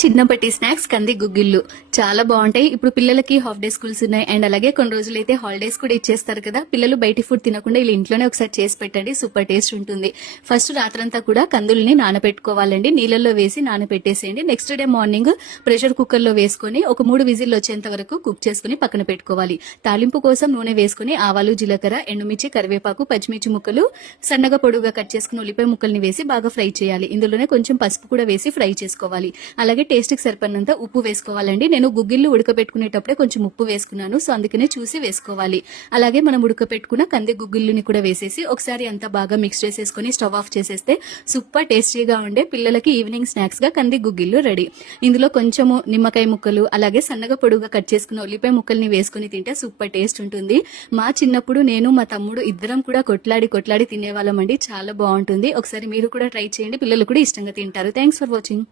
చిన్నప్పటి స్నాక్స్ కంది గుగ్గిళ్ళు చాలా బాగుంటాయి. ఇప్పుడు పిల్లలకి హాఫ్ డే స్కూల్స్ ఉన్నాయి అండ్ అలాగే కొన్ని రోజులైతే హాలిడేస్ కూడా ఇచ్చేస్తారు కదా. పిల్లలు బయటి ఫుడ్ తినకుండా ఇలా ఇంట్లోనే ఒకసారి చేసి పెట్టండి, సూపర్ టేస్ట్ ఉంటుంది. ఫస్ట్ రాత్రంతా కూడా కందుల్ని నానబెట్టుకోవాలండి, నీళ్ళల్లో వేసి నానబెట్టేసేయండి. Next day morning pressure cooker లో వేసుకుని ఒక 3 విజిల్ వచ్చేంత వరకు కుక్ చేసుకుని పక్కన పెట్టుకోవాలి. తాలింపు కోసం నూనె వేసుకుని ఆవాలు, జీలకర్ర, ఎండుమిర్చి, కరివేపాకు, పచ్చిమిర్చి ముక్కలు, సన్నగా పొడుగా కట్ చేసుకుని ఉల్లిపాయ ముక్కల్ని వేసి బాగా ఫ్రై చేయాలి. ఇందులోనే కొంచెం పసుపు కూడా వేసి ఫ్రై చేసుకోవాలి. అలాగే టేస్ట్ కి సరిపడినంత ఉప్పు వేసుకోవాలండి. నేను గుగ్గిళ్ళు ఉడకబెట్టుకునేటప్పుడే కొంచెం ఉప్పు వేసుకున్నాను, సో అందుకనే చూసి వేసుకోవాలి. అలాగే మనం ఉడకబెట్టుకున్న కంది గుగ్గిళ్ళని కూడా వేసేసి ఒకసారి అంతా బాగా మిక్స్ చేసేసుకుని స్టవ్ ఆఫ్ చేసేస్తే సూపర్ టేస్టీగా ఉండే పిల్లలకి ఈవినింగ్ స్నాక్స్ గా కంది గుగ్గిళ్ళు రెడీ. ఇందులో కొంచెము నిమ్మకాయ ముక్కలు, అలాగే సన్నగా పొడుగా కట్ చేసుకున్న ఉల్లిపాయ ముక్కల్ని వేసుకుని తింటే సూపర్ టేస్ట్ ఉంటుంది. మా చిన్నప్పుడు నేను మా తమ్ముడు ఇద్దరం కూడా కొట్లాడి తినేవాళ్ళం అండి. చాలా బాగుంటుంది. ఒకసారి మీరు కూడా ట్రై చేయండి, పిల్లలు కూడా ఇష్టంగా తింటారు. Thanks for watching.